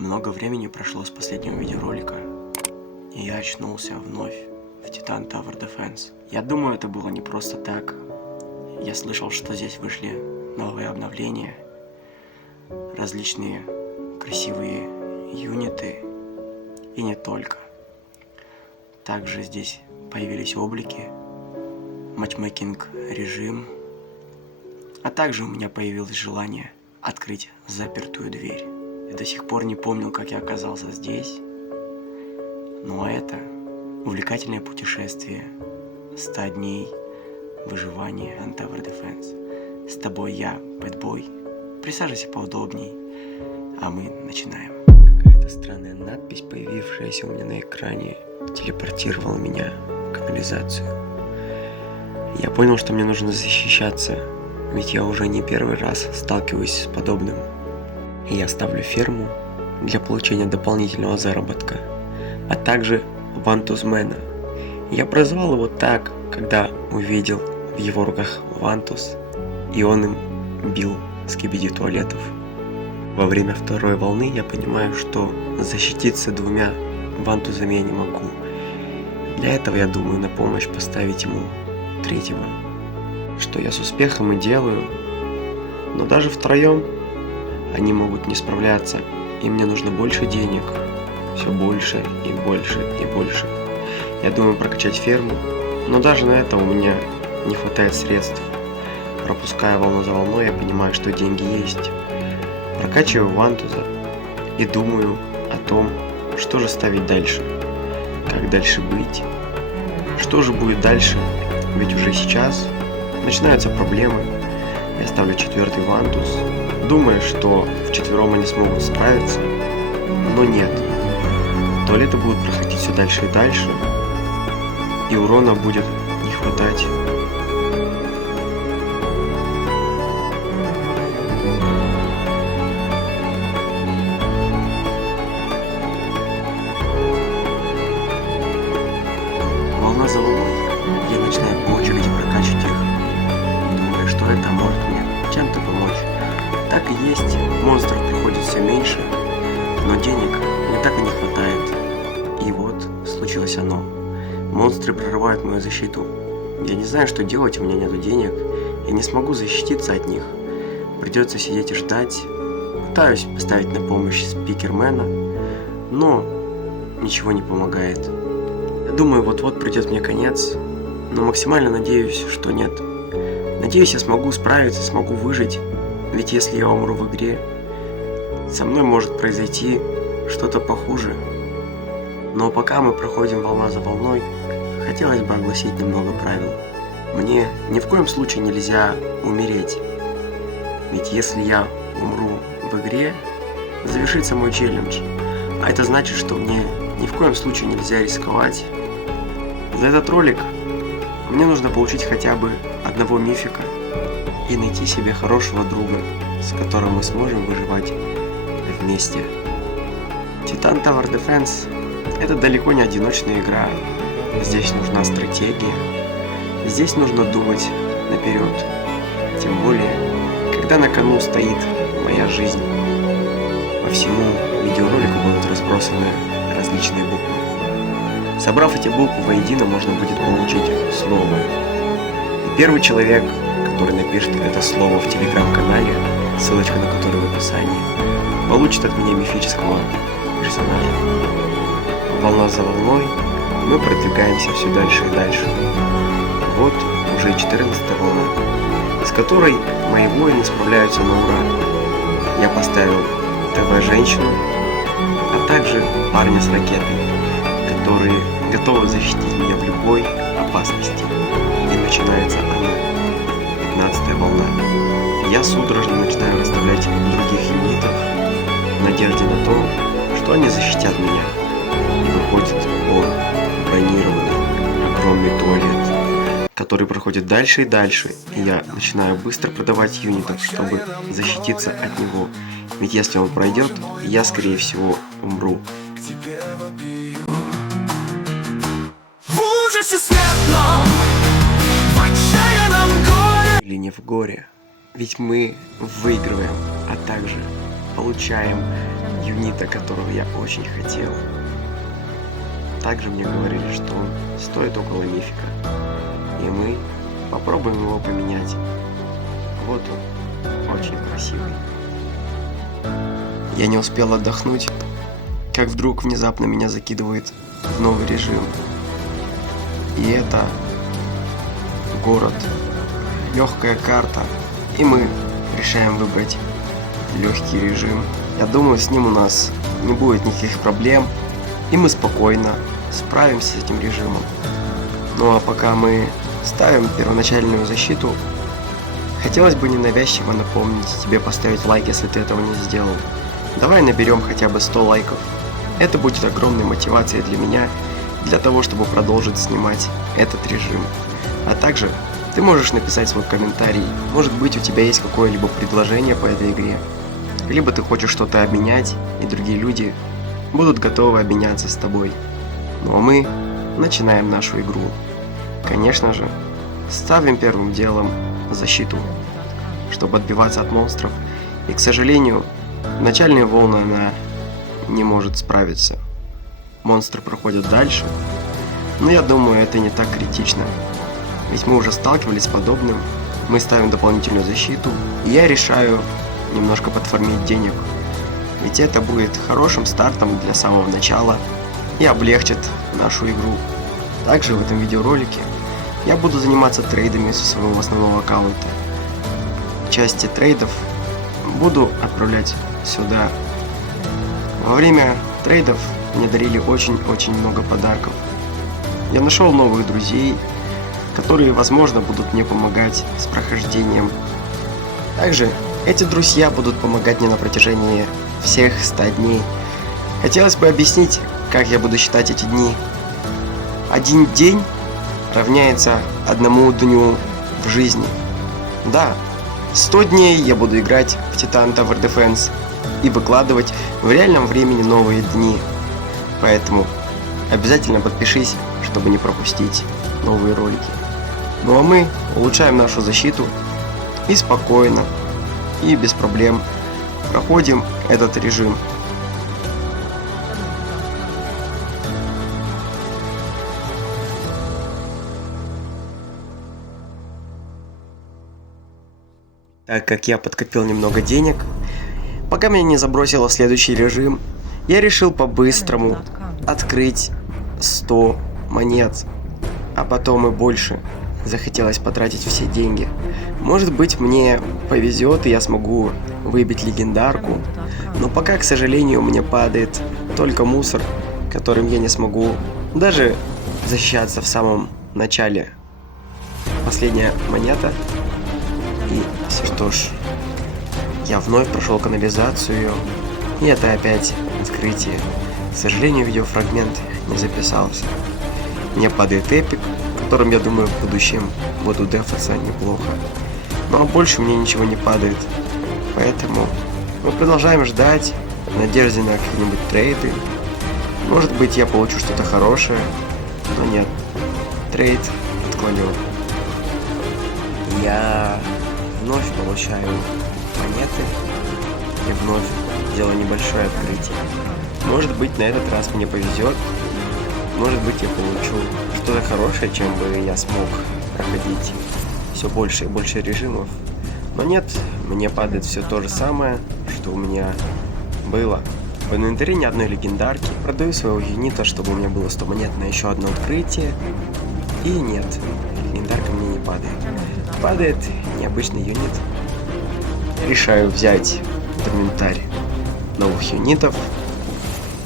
Много времени прошло с последнего видеоролика, и я очнулся вновь в Titan Tower Defense. Я думаю, это было не просто так. Я слышал, что здесь вышли новые обновления, различные красивые юниты, и не только. Также здесь появились облики, матчмейкинг режим, а также у меня появилось желание открыть запертую дверь. Я до сих пор не помнил, как я оказался здесь, но это увлекательное путешествие 100 дней выживания на Tower Defense. С тобой я, Бэтбой. Присаживайся поудобней, а мы начинаем. Какая-то странная надпись, появившаяся у меня на экране, телепортировала меня в канализацию. Я понял, что мне нужно защищаться, ведь я уже не первый раз сталкиваюсь с подобным. И я ставлю ферму для получения дополнительного заработка, а также Вантузмена. Я прозвал его так, когда увидел в его руках Вантус, и он им бил скибиди туалетов. Во время второй волны я понимаю, что защититься двумя Вантузами я не могу. Для этого я думаю на помощь поставить ему третьего, что я с успехом и делаю, но даже втроем они могут не справляться, и мне нужно больше денег, все больше и больше и больше. Я думаю прокачать ферму, но даже на это у меня не хватает средств. Пропуская волну за волной, я понимаю, что деньги есть. Прокачиваю Вантуза и думаю о том, что же ставить дальше, как дальше быть, что же будет дальше, ведь уже сейчас начинаются проблемы. Я ставлю четвертый Вантус, думая, что вчетвером они смогут справиться, но нет. Туалеты будут проходить все дальше и дальше, и урона будет не хватать. Волна за волной, я начинаю по очереди прокачивать их, думая, что это может мне чем-то помочь. Так и есть, монстров приходит все меньше, но денег мне так и не хватает. И вот случилось оно. Монстры прорывают мою защиту. Я не знаю, что делать, у меня нету денег. Я не смогу защититься от них. Придется сидеть и ждать. Пытаюсь поставить на помощь спикермена, но ничего не помогает. Я думаю, вот-вот придет мне конец, но максимально надеюсь, что нет. Надеюсь, я смогу справиться, смогу выжить. Ведь если я умру в игре, со мной может произойти что-то похуже. Но пока мы проходим волна за волной, хотелось бы огласить немного правил. Мне ни в коем случае нельзя умереть. Ведь если я умру в игре, завершится мой челлендж. А это значит, что мне ни в коем случае нельзя рисковать. За этот ролик мне нужно получить хотя бы одного мифика и найти себе хорошего друга, с которым мы сможем выживать вместе. Titan Tower Defense — это далеко не одиночная игра. Здесь нужна стратегия. Здесь нужно думать наперед. Тем более, когда на кону стоит моя жизнь. По всему видеоролику будут разбросаны различные буквы. Собрав эти буквы воедино, можно будет получить слово. И первый человек, который напишет это слово в телеграм-канале, ссылочка на который в описании, получит от меня мифического персонажа. Волна за волной мы продвигаемся все дальше и дальше. Вот уже 14-я волна, с которой мои воины справляются на ура. Я поставил ТВ-женщину, а также парня с ракетой, которые готовы защитить меня в любой опасности. И начинается она, 15-я волна. Я судорожно начинаю расставлять других юнитов в надежде на то, что они защитят меня. И выходит он, бронированный, огромный туалет, который проходит дальше и дальше. И я начинаю быстро продавать юнитов, чтобы защититься от него. Ведь если он пройдет, я скорее всего умру. Или не в горе. Ведь мы выигрываем, а также получаем юнита, которого я очень хотел. Также мне говорили, что он стоит около мифика. И мы попробуем его поменять. Вот он, очень красивый. Я не успел отдохнуть, как вдруг внезапно меня закидывает в новый режим. И это город, легкая карта, и мы решаем выбрать легкий режим. Я думаю, с ним у нас не будет никаких проблем, и мы спокойно справимся с этим режимом. Ну а пока мы ставим первоначальную защиту, хотелось бы ненавязчиво напомнить тебе поставить лайк, если ты этого не сделал. Давай наберем хотя бы 100 лайков. Это будет огромной мотивацией для меня, для того, чтобы продолжить снимать этот режим. А также ты можешь написать свой комментарий. Может быть, у тебя есть какое-либо предложение по этой игре. Либо ты хочешь что-то обменять, и другие люди будут готовы обменяться с тобой. Ну а мы начинаем нашу игру. Конечно же, ставим первым делом защиту, чтобы отбиваться от монстров. И, к сожалению, в начальные волны она не может справиться. Монстры проходят дальше, но я думаю, это не так критично. Ведь мы уже сталкивались с подобным. Мы ставим дополнительную защиту, и я решаю немножко подфармить денег. Ведь это будет хорошим стартом для самого начала и облегчит нашу игру. Также в этом видеоролике я буду заниматься трейдами со своего основного аккаунта. Части трейдов буду отправлять сюда. Во время трейдов мне дарили очень-очень много подарков. Я нашел новых друзей, которые, возможно, будут мне помогать с прохождением. Также эти друзья будут помогать мне на протяжении всех 100 дней. Хотелось бы объяснить, как я буду считать эти дни. Один день равняется одному дню в жизни. Да, 100 дней я буду играть в Titan Tower Defense и выкладывать в реальном времени новые дни. Поэтому обязательно подпишись, чтобы не пропустить новые ролики. Ну а мы улучшаем нашу защиту и спокойно, и без проблем проходим этот режим. Так как я подкопил немного денег, пока меня не забросило в следующий режим, я решил по-быстрому открыть 100 монет, а потом и больше. Захотелось потратить все деньги. Может быть, мне повезет, и я смогу выбить легендарку, но пока, к сожалению, мне падает только мусор, которым я не смогу даже защищаться в самом начале. Последняя монета. И что ж, я вновь прошел канализацию, и это опять открытие. К сожалению, видеофрагмент не записался. Мне падает эпик, которым, я думаю, в будущем буду дефаться неплохо. Но больше мне ничего не падает. Поэтому мы продолжаем ждать, в надежде на какие-нибудь трейды. Может быть, я получу что-то хорошее, но нет. Трейд отклонен. Я вновь получаю монеты и вновь делаю небольшое открытие. Может быть, на этот раз мне повезет. Может быть, я получу что-то хорошее, чем бы я смог проходить все больше и больше режимов. Но нет, мне падает все то же самое, что у меня было. В инвентаре ни одной легендарки. Продаю своего юнита, чтобы у меня было 100 монет на еще одно открытие. И нет, легендарка мне не падает. Падает необычный юнит. Решаю взять в инвентарь новых юнитов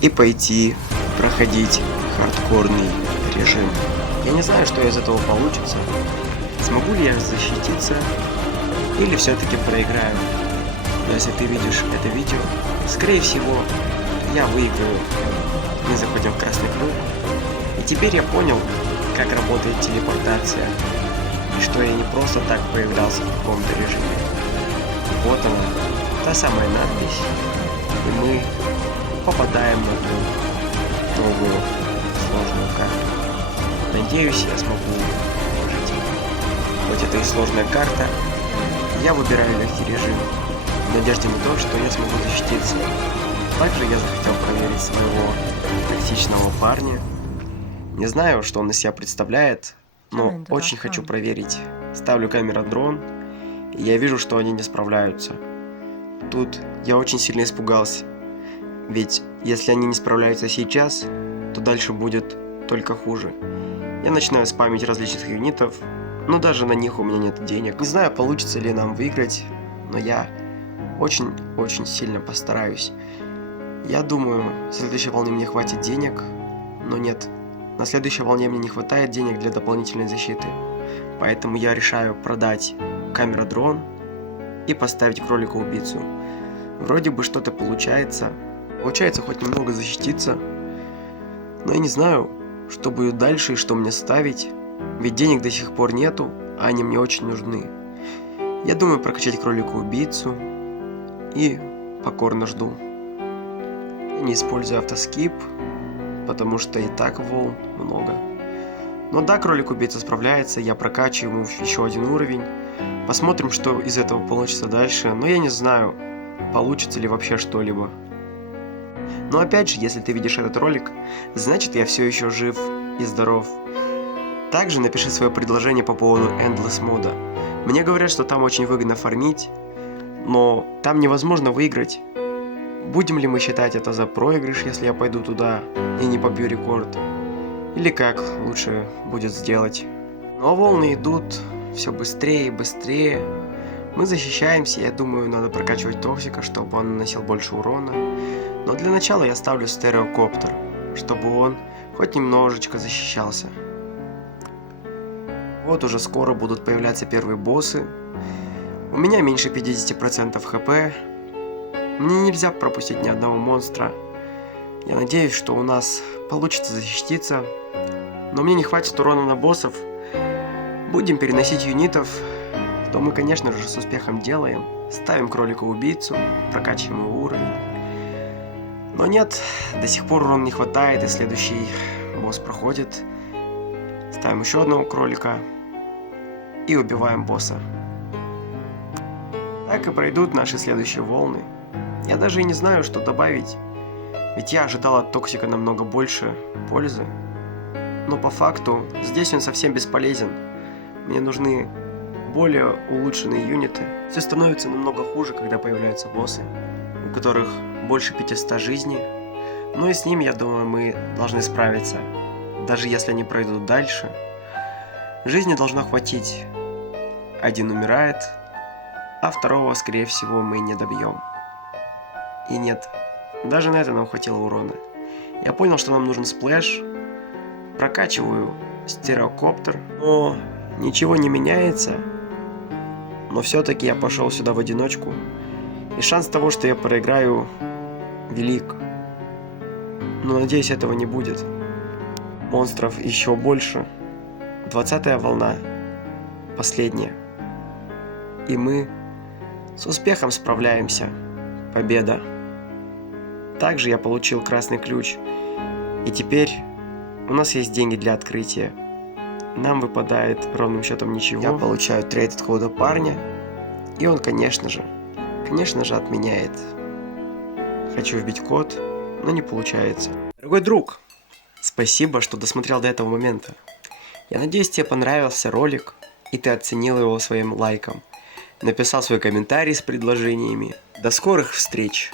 и пойти проходить хардкорный режим. Я не знаю, что из этого получится. Смогу ли я защититься или все-таки проиграю. Но если ты видишь это видео, скорее всего, я выиграю. Мы заходим в красный круг. И теперь я понял, как работает телепортация. И что я не просто так появлялся в каком-то режиме. Вот она, та самая надпись. И мы попадаем на ту новую сложную карту. Надеюсь, я смогу выжить. Хоть это и сложная карта, я выбираю легкий режим, в надежде на то, что я смогу защититься. Также я захотел проверить своего токсичного парня. Не знаю, что он из себя представляет, но очень хочу проверить. Ставлю камера-дрон, и я вижу, что они не справляются. Тут я очень сильно испугался. Ведь если они не справляются сейчас, то дальше будет только хуже. Я начинаю спамить различных юнитов, но даже на них у меня нет денег. Не знаю, получится ли нам выиграть, но я очень сильно постараюсь. Я думаю, в следующей волне мне хватит денег, но нет. На следующей волне мне не хватает денег для дополнительной защиты. Поэтому я решаю продать камера-дрон и поставить кролика-убийцу. Вроде бы что-то получается. Получается хоть немного защититься. Но я не знаю, что будет дальше и что мне ставить. Ведь денег до сих пор нету, а они мне очень нужны. Я думаю прокачать кролика-убийцу и покорно жду. Я не использую автоскип, потому что и так волн много. Но да, кролик-убийца справляется, я прокачиваю ему еще один уровень. Посмотрим, что из этого получится дальше, но я не знаю, получится ли вообще что-либо. Но опять же, если ты видишь этот ролик, значит я все еще жив и здоров. Также напиши свое предложение по поводу Endless мода. Мне говорят, что там очень выгодно фармить, но там невозможно выиграть. Будем ли мы считать это за проигрыш, если я пойду туда и не побью рекорд? Или как лучше будет сделать? Но волны идут все быстрее и быстрее. Мы защищаемся, я думаю, надо прокачивать токсика, чтобы он наносил больше урона. Но для начала я ставлю стереокоптер, чтобы он хоть немножечко защищался. Вот уже скоро будут появляться первые боссы. У меня меньше 50% хп. Мне нельзя пропустить ни одного монстра. Я надеюсь, что у нас получится защититься. Но мне не хватит урона на боссов. Будем переносить юнитов. То мы, конечно же, с успехом делаем. Ставим кролика-убийцу, прокачиваем его уровень. Но нет, до сих пор урона не хватает, и следующий босс проходит. Ставим еще одного кролика и убиваем босса. Так и пройдут наши следующие волны. Я даже и не знаю, что добавить, ведь я ожидал от токсика намного больше пользы. Но по факту здесь он совсем бесполезен. Мне нужны более улучшенные юниты. Все становится намного хуже, когда появляются боссы, у которых больше 500 жизней. Но и с ними, я думаю, мы должны справиться. Даже если они пройдут дальше, жизни должно хватить. Один умирает, а второго, скорее всего, мы не добьем. И нет, даже на это нам хватило урона. Я понял, что нам нужен сплэш. Прокачиваю стереокоптер, но ничего не меняется. Но все-таки я пошел сюда в одиночку. И шанс того, что я проиграю, велик. Но надеюсь, этого не будет. Монстров еще больше. 20-я волна. Последняя. И мы с успехом справляемся. Победа. Также я получил красный ключ. И теперь у нас есть деньги для открытия. Нам выпадает ровным счетом ничего. Я получаю трейд от кода парня. И он, конечно же, отменяет. Хочу вбить код, но не получается. Дорогой друг, спасибо, что досмотрел до этого момента. Я надеюсь, тебе понравился ролик, и ты оценил его своим лайком. Написал свой комментарий с предложениями. До скорых встреч!